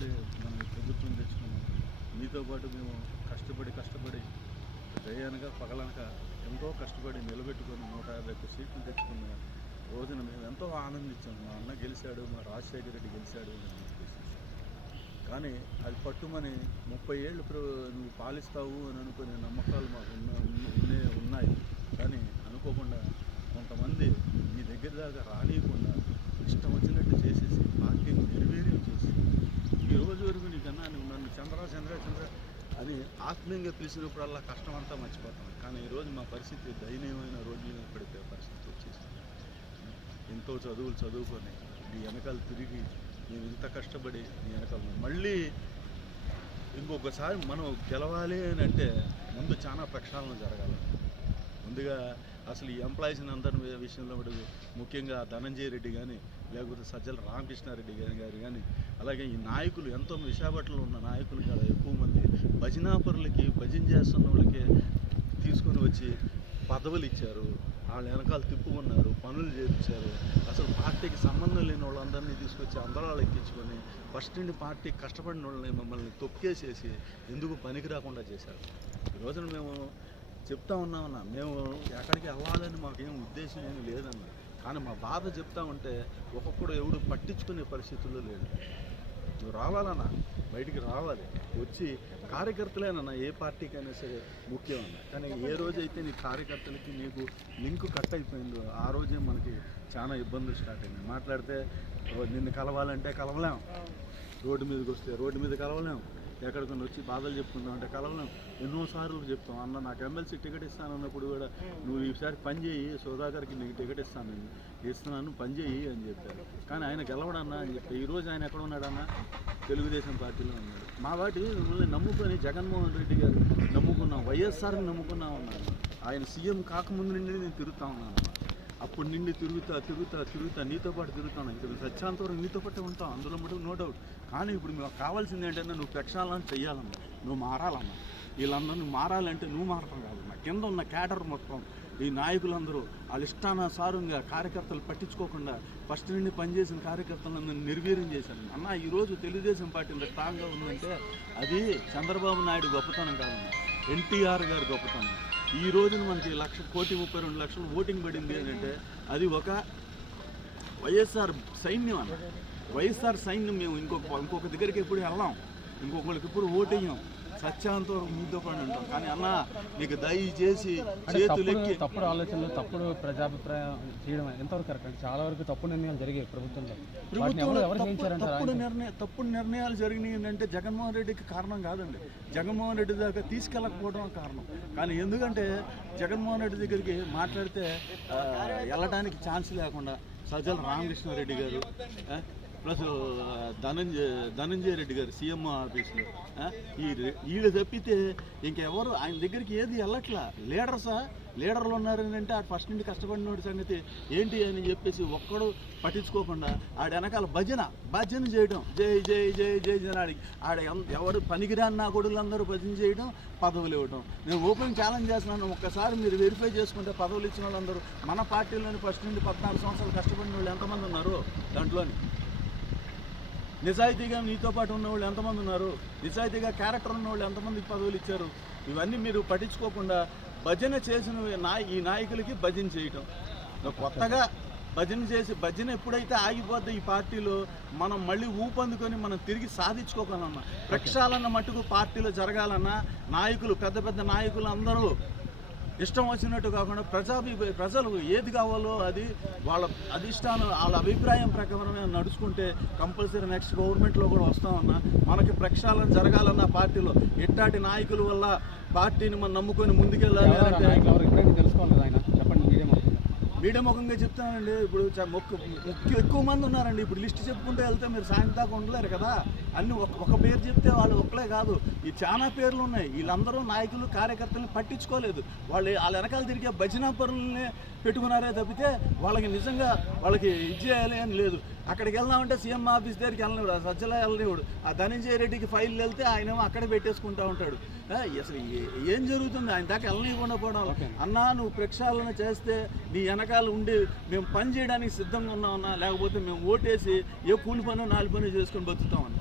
కష్టపడి మనం ప్రభుత్వం తెచ్చుకున్నాం. మీతో పాటు మేము కష్టపడి జయనక పగలనక ఎంతో కష్టపడి నిలబెట్టుకొని 151 సీట్లు తెచ్చుకున్న రోజున మేము ఎంతో ఆనందించాం. మా అన్న గెలిచాడు, మా రాజశేఖర రెడ్డి గెలిచాడు అని చెప్పేసి. కానీ అది పట్టుమని 30 ఏళ్ళు నువ్వు పాలిస్తావు అని అనుకునే నమ్మకాలు మాకు ఉన్నాయి. కానీ అనుకోకుండా కొంతమంది మీ దగ్గర దాకా రానియకుండా ఇష్టం వచ్చినట్టు చేసేసి పార్టీని నిర్వీర్యం చేసి ఈ రోజు వరకు నీకన్నా నువ్వు నన్ను చంద్ర అని ఆత్మీయంగా పిలిచినప్పుడల్లా కష్టం అంతా మర్చిపోతాను. కానీ ఈరోజు మా పరిస్థితి దయనీయమైన రోడ్డు మీద పడిపోయే పరిస్థితి వచ్చేసి ఎంతో చదువుకొని నీ వెనకాల తిరిగి మేము ఇంత కష్టపడి నీ వెనకాల మళ్ళీ ఇంకొకసారి మనం గెలవాలి అని అంటే ముందు చాలా ప్రక్షాళన జరగాలి. ముందుగా అసలు ఈ ఎంప్లాయీస్ని అందరి విషయంలో ముఖ్యంగా ధనంజయ రెడ్డి కానీ లేకపోతే సజ్జల రామకృష్ణారెడ్డి గారు కానీ అలాగే ఈ నాయకులు ఎంతో విశాఖపట్నంలో ఉన్న నాయకులు కూడా ఎక్కువ మంది భజనాపరులకి భజన చేస్తున్న వాళ్ళకి తీసుకొని వచ్చి పదవులు ఇచ్చారు, వాళ్ళ వెనకాల తిప్పుకున్నారు, పనులు చేయించారు. అసలు పార్టీకి సంబంధం లేని వాళ్ళందరినీ తీసుకొచ్చి అందరాలు ఎక్కించుకొని ఫస్ట్ నుండి పార్టీ కష్టపడిన వాళ్ళని మమ్మల్ని తొక్కేసేసి ఎందుకు పనికి రాకుండా చేశారు. ఈ రోజున మేము చెప్తా ఉన్నామన్నా, మేము ఎక్కడికి వెళ్ళాలని మాకేం ఉద్దేశం ఏమీ లేదన్న. కానీ మా బాధ చెప్తా ఉంటే ఒక్కొక్కడు ఎవడు పట్టించుకునే పరిస్థితుల్లో లేడు. నువ్వు రావాలన్నా, బయటికి రావాలి, వచ్చి కార్యకర్తలేనన్నా ఏ పార్టీకైనా సరే ముఖ్యం అన్న. కానీ ఏ రోజైతే నీ కార్యకర్తలకి నీకు లింకు కట్ అయిపోయిందో ఆ రోజే మనకి చాలా ఇబ్బందులు స్టార్ట్ అయినాయి. మాట్లాడితే నిన్ను కలవాలంటే కలవలేం, రోడ్డు మీదకి వస్తే రోడ్డు మీద కలవలేం, ఎక్కడికన్నా వచ్చి బాధలు చెప్పుకుందాం అంటే కలవలేం. ఎన్నోసార్లు చెప్తాం, అన్న నాకు ఎమ్మెల్సీ టికెట్ ఇస్తానన్నప్పుడు కూడా నువ్వు ఈసారి పని చేయి, సోదాగర్కి నీకు టికెట్ ఇస్తున్నాను పని చేయి అని చెప్పారు. కానీ ఆయన గెలవడన్నా అని చెప్పి ఈరోజు ఆయన ఎక్కడ ఉన్నాడన్నా? తెలుగుదేశం పార్టీలో ఉన్నాడు. మా వాటి మిమ్మల్ని నమ్ముకొని జగన్మోహన్ రెడ్డి గారు నమ్ముకున్నాం, వైఎస్ఆర్ని నమ్ముకున్నాం ఉన్నాను. ఆయన సీఎం కాకముందు నుండి నేను తిరుగుతా ఉన్నాను. అప్పుడు నిండి తిరుగుతా నీతో పాటు తిరుగుతాను. ఇక్కడ సత్యాంతవరం నీతో పాటు ఉంటాం, అందులో మటుకు నో డౌట్. కానీ ఇప్పుడు మీకు కావాల్సింది ఏంటంటే నువ్వు ప్రక్షాళన చెయ్యాలన్నా, నువ్వు మారాలన్నా. వీళ్ళందరూ నువ్వు మారాలంటే నువ్వు మారటం కాదన్నా, కింద ఉన్న క్యాడర్ మొత్తం ఈ నాయకులందరూ వాళ్ళ ఇష్టానుసారంగా కార్యకర్తలు పట్టించుకోకుండా ఫస్ట్ నుండి పనిచేసిన కార్యకర్తలందరూ నిర్వీర్యం చేశారు అన్న. ఈరోజు తెలుగుదేశం పార్టీ ఇంత స్ట్రాంగ్గా ఉందంటే అది చంద్రబాబు నాయుడు గొప్పతనం కాదన్నా, ఎన్టీఆర్ గారు గొప్పతనం. ఈ రోజున మనకి 1,32,00,000 ఓటింగ్ పడింది అంటే అది ఒక వైఎస్ఆర్ సైన్యం అన్న. వైఎస్ఆర్ సైన్యం. మేము ఇంకొక దగ్గరికి ఎప్పుడు వెళ్ళాం, ఇంకొకరికి ఎప్పుడు ఓటేయం, సత్యాంతవరం మీతో పడి ఉంటాం. కానీ అన్న నీకు దయచేసి చేతులెక్కి తప్పుడు ఆలోచనలు, తప్పుడు ప్రజాభిప్రాయం చేయడం ఎంతవరకు కరెక్ట్ అంటే చాలా వరకు తప్పుడు నిర్ణయాలు జరిగాయి ప్రభుత్వంలో. తప్పుడు నిర్ణయాలు జరిగినాయి అంటే జగన్మోహన్ రెడ్డికి కారణం కాదండి, జగన్మోహన్ రెడ్డి దాకా తీసుకెళ్ళకపోవడం కారణం. కానీ ఎందుకంటే జగన్మోహన్ రెడ్డి దగ్గరికి మాట్లాడితే వెళ్ళడానికి ఛాన్స్ లేకుండా సజ్జల రామకృష్ణారెడ్డి గారు ప్లస్ ధనంజయ రెడ్డి గారు సీఎం ఆఫీస్లో వీళ్ళు తప్పితే ఇంకెవరు ఆయన దగ్గరికి ఏది వెళ్ళట్లా. లీడర్లు ఉన్నారని అంటే ఆ ఫస్ట్ నుండి కష్టపడినోడి సంగతి ఏంటి అని చెప్పేసి ఒక్కడు పట్టించుకోకుండా ఆడ వెనకాల భజన చేయడం, జై జై జై జై జనాడికి ఆడ ఎవరు పనికిరాని నా కొడుకులందరూ భజన చేయడం, పదవులు ఇవ్వడం. నేను ఓపెన్ ఛాలెంజ్ చేస్తున్నాను, ఒక్కసారి మీరు వెరిఫై చేసుకుంటే పదవులు ఇచ్చిన వాళ్ళందరూ మన పార్టీలోని ఫస్ట్ నుండి 14 సంవత్సరాలు కష్టపడిన వాళ్ళు ఎంతమంది ఉన్నారు? దాంట్లోని నిజాయితీగా నీతో పాటు ఉన్నవాళ్ళు ఎంతమంది ఉన్నారు? నిజాయితీగా క్యారెక్టర్ ఉన్నవాళ్ళు ఎంతమందికి పదవులు ఇచ్చారు? ఇవన్నీ మీరు పట్టించుకోకుండా భజన చేసిన ఈ నాయకులకి భజన చేయటం, కొత్తగా భజన చేసి భజన ఎప్పుడైతే ఆగిపోద్దో ఈ పార్టీలో మనం మళ్ళీ ఊపందుకొని మనం తిరిగి సాధించుకోగలన్నా. ప్రక్షాళన మట్టుకు పార్టీలో జరగాలన్నా నాయకులు పెద్ద నాయకులు అందరూ ఇష్టం వచ్చినట్టు కాకుండా ప్రజలు ఏది కావాలో అది వాళ్ళ వాళ్ళ అభిప్రాయం ప్రకారమే నడుచుకుంటే కంపల్సరీ నెక్స్ట్ గవర్నమెంట్లో కూడా వస్తామన్నా. మనకి ప్రక్షాళన జరగాలన్న పార్టీలో ఇట్లాంటి నాయకుల వల్ల పార్టీని మనం నమ్ముకొని ముందుకెళ్ళాలి అంటే మీడియా ముఖంగా చెప్తానండి. ఇప్పుడు ఎక్కువ మంది ఉన్నారండి. ఇప్పుడు లిస్ట్ చెప్పుకుంటూ వెళ్తే మీరు సాయంత్రం దాకా ఉండలేరు కదా. అన్ని ఒక పేరు చెప్తే వాళ్ళు ఒక్కలే కాదు, ఈ చాలా పేర్లు ఉన్నాయి. వీళ్ళందరూ నాయకులు కార్యకర్తలను పట్టించుకోలేదు. వాళ్ళ వెనకాల తిరిగే భజనా పరులనే పెట్టుకున్నారే తప్పితే వాళ్ళకి నిజంగా వాళ్ళకి ఇది చేయాలి అని లేదు. అక్కడికి వెళ్దామంటే సీఎం ఆఫీస్ దగ్గరికి వెళ్ళనివాడు, ఆ సజ్జల వెళ్ళనివాడు. ఆ ధనంజయ రెడ్డికి ఫైల్ వెళ్తే ఆయనేమో అక్కడే పెట్టేసుకుంటూ ఉంటాడు. అసలు ఏం జరుగుతుంది? ఆయన దాకా వెళ్ళనివ్వకుండా పోవడం. అన్నా నువ్వు ప్రక్షాళన చేస్తే నీ వెనకాల ఉండి మేము పని చేయడానికి సిద్ధంగా ఉన్నామన్నా, లేకపోతే మేము ఓటేసి ఏ కూలి పని 4 పని చేసుకొని బతుకుతామన్నా.